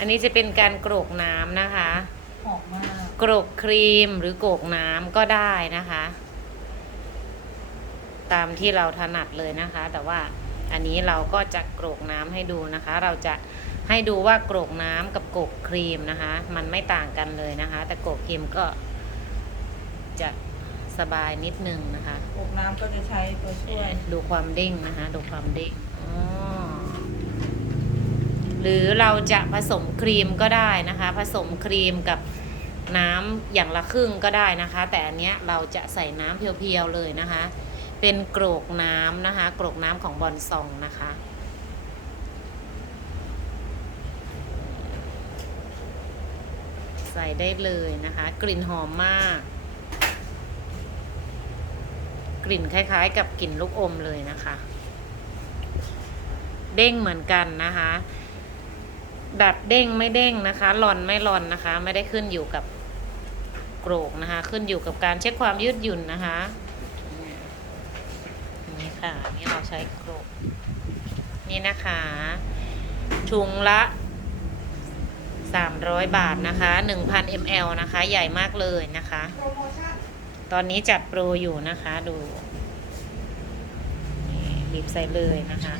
อันนี้จะเป็นการโกรกน้ำนะคะ หอมมากโกรกครีมหรือโกรกน้ำก็ได้นะคะ ตามที่เราถนัดเลยนะคะ แต่ว่าอันนี้เราก็จะโกรกน้ำให้ดูนะคะ เราจะให้ดูว่าโกรกน้ำกับโกรกครีมนะคะ มันไม่ต่างกันเลยนะคะ แต่โกรกครีมก็จะสบายนิดนึงนะคะ อบน้ำก็จะใช้ตัวช่วยดูความเด้งนะคะ ดูความเด้งอ๋อ หรือเราจะผสมครีมก็ได้นะคะ ผสมครีมกับน้ำอย่างละครึ่งก็ได้นะคะ แต่อันเนี้ยเราจะใส่น้ำเพียวๆเลยนะคะ เป็นโกรกน้ำนะคะ โกรกน้ำของบอนซองนะคะใส่ได้เลยนะคะ กลิ่นหอมมาก กลิ่นคล้ายๆ กับกลิ่นลูกอมเลยนะคะ เด้งเหมือนกันนะคะ แบบเด้งไม่เด้งนะคะหลอนไม่หลอนนะคะ ไม่ได้ขึ้นอยู่กับโกรกนะคะ ขึ้นอยู่กับการเช็คความยืดหยุ่นนะคะนี่ค่ะนี่เราใช้โกรกนี่นะคะถุงละ300 บาทนะคะ 1,000 ml นะคะ ใหญ่มากเลยนะคะ ตอนนี้จัดโปรอยู่นะคะ ดูนี่บีบใส่เลยนะคะ